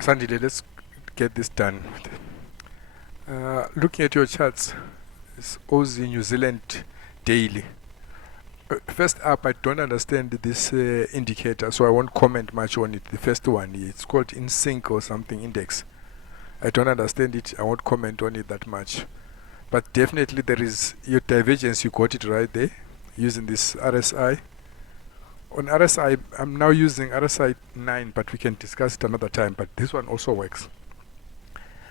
Sandile, let's get this done. Looking at your charts, it's Aussie New Zealand daily. First up, I don't understand this indicator, so I won't comment much on it. The first one, it's called in sync or something index. I don't understand it. I won't comment on it that much. But definitely there is your divergence. You got it right there using this RSI. On RSI, I'm now using RSI 9, but we can discuss it another time. But this one also works.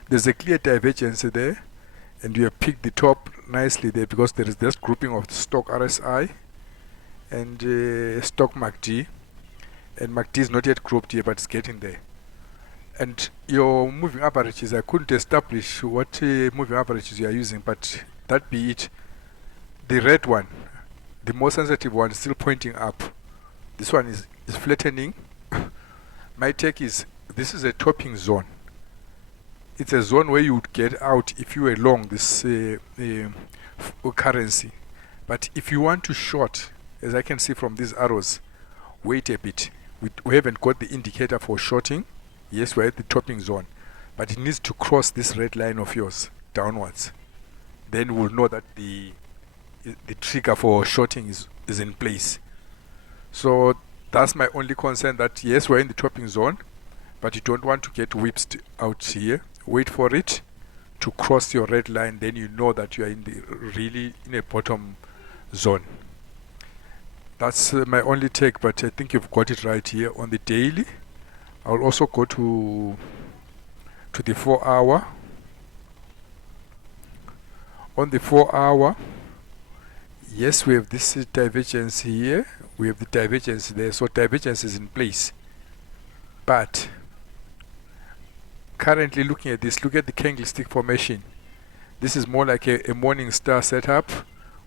There's a clear divergence there, and you have picked the top nicely there because there is this grouping of stock RSI and stock MACD, and MACD is not yet grouped here, but it's getting there. And your moving averages, I couldn't establish what moving averages you are using, but that be it. The red one, the more sensitive one, is still pointing up. This one is flattening. My take is this is a topping zone. It's a zone where you would get out if you were long this currency. But if you want to short, as I can see from these arrows, wait a bit. We haven't got the indicator for shorting. Yes, we're at the topping zone, but it needs to cross this red line of yours downwards. Then we'll know that the trigger for shorting is in place. So that's my only concern, that yes, we're in the topping zone, but you don't want to get whipped out here. Wait for it to cross your red line, then you know that you are really in a bottom zone. That's my only take, but I think you've got it right here on the daily. I'll also go to the 4 hour. On the 4 hour, yes, we have this divergence here. We have the divergence there, so divergence is in place. But currently looking at this, look at the candlestick formation. This is more like a morning star setup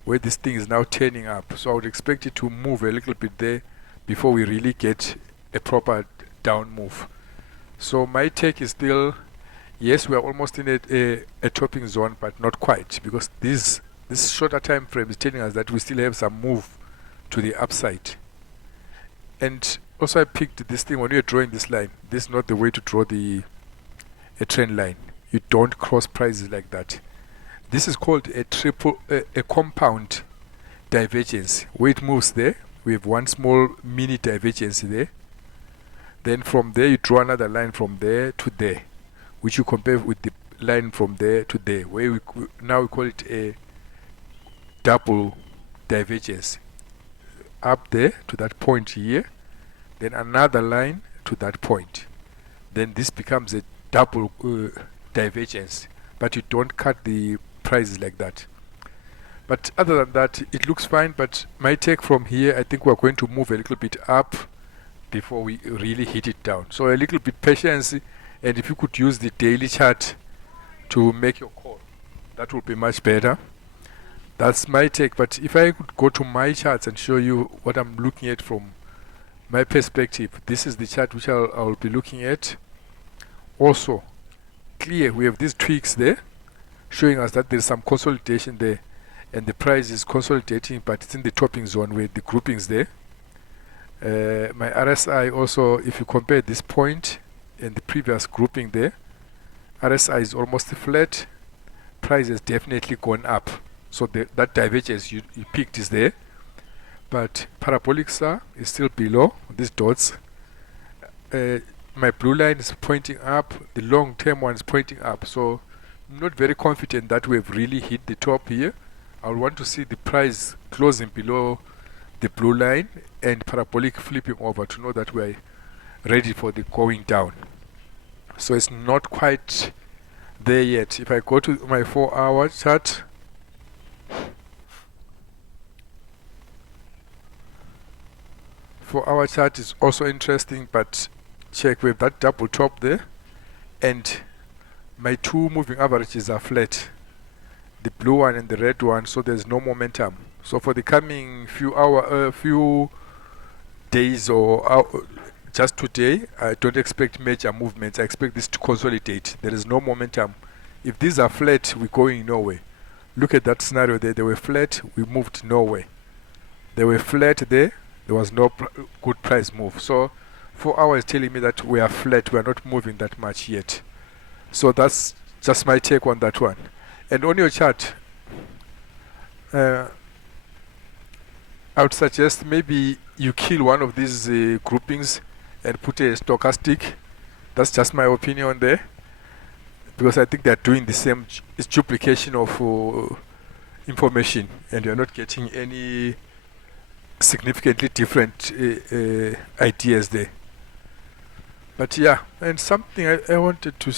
where this thing is now turning up. So I would expect it to move a little bit there before we really get a proper down move. So my take is still, yes, we are almost in a topping zone, but not quite, because this shorter time frame is telling us that we still have some move to the upside. And also I picked this thing, when you're drawing this line, this is not the way to draw a trend line. You don't cross prices like that. This is called a compound divergence. Where it moves there, we have one small mini divergence there. Then from there you draw another line from there to there, which you compare with the line from there to there, where we call it a double divergence. Up there to that point here, then another line to that point. Then this becomes a double divergence, but you don't cut the prices like that. But other than that, it looks fine. But my take from here, I think we're going to move a little bit up before we really hit it down. So a little bit patience, and if you could use the daily chart to make your call, that would be much better. That's my take. But if I could go to my charts and show you what I'm looking at from my perspective, this is the chart which I'll be looking at. Also, clear, we have these tweaks there showing us that there's some consolidation there, and the price is consolidating, but it's in the topping zone with the groupings there. My RSI also, if you compare this point and the previous grouping there, RSI is almost flat. Price has definitely gone up. So that divergence you picked is there. But parabolic star is still below these dots. My blue line is pointing up. The long term one is pointing up. So I'm not very confident that we've really hit the top here. I would want to see the price closing below the blue line and parabolic flipping over to know that we're ready for the going down. So it's not quite there yet. If I go to my 4 hour chart, our chart is also interesting, but check, with that double top there, and my two moving averages are flat, the blue one and the red one, so there's no momentum. So for the coming few days or just today, I don't expect major movements. I expect this to consolidate. There is no momentum. If these are flat, we're going nowhere. Look at that scenario there. They were flat, we moved nowhere. They were flat there was no good price move. So 4 hours telling me that we are flat, we are not moving that much yet. So that's just my take on that one. And on your chart, I would suggest maybe you kill one of these groupings and put a stochastic. That's just my opinion there, because I think they're doing the same. It's duplication of information, and you're not getting any significantly different ideas there. But yeah, and something I wanted to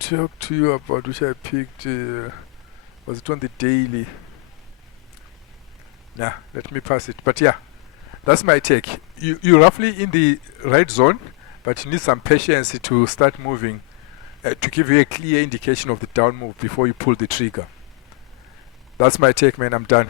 talk to you about, which I picked, was it on the daily? Nah, let me pass it. But yeah, that's my take. You're roughly in the right zone, but you need some patience to start moving, to give you a clear indication of the down move before you pull the trigger. That's my take, man. I'm done.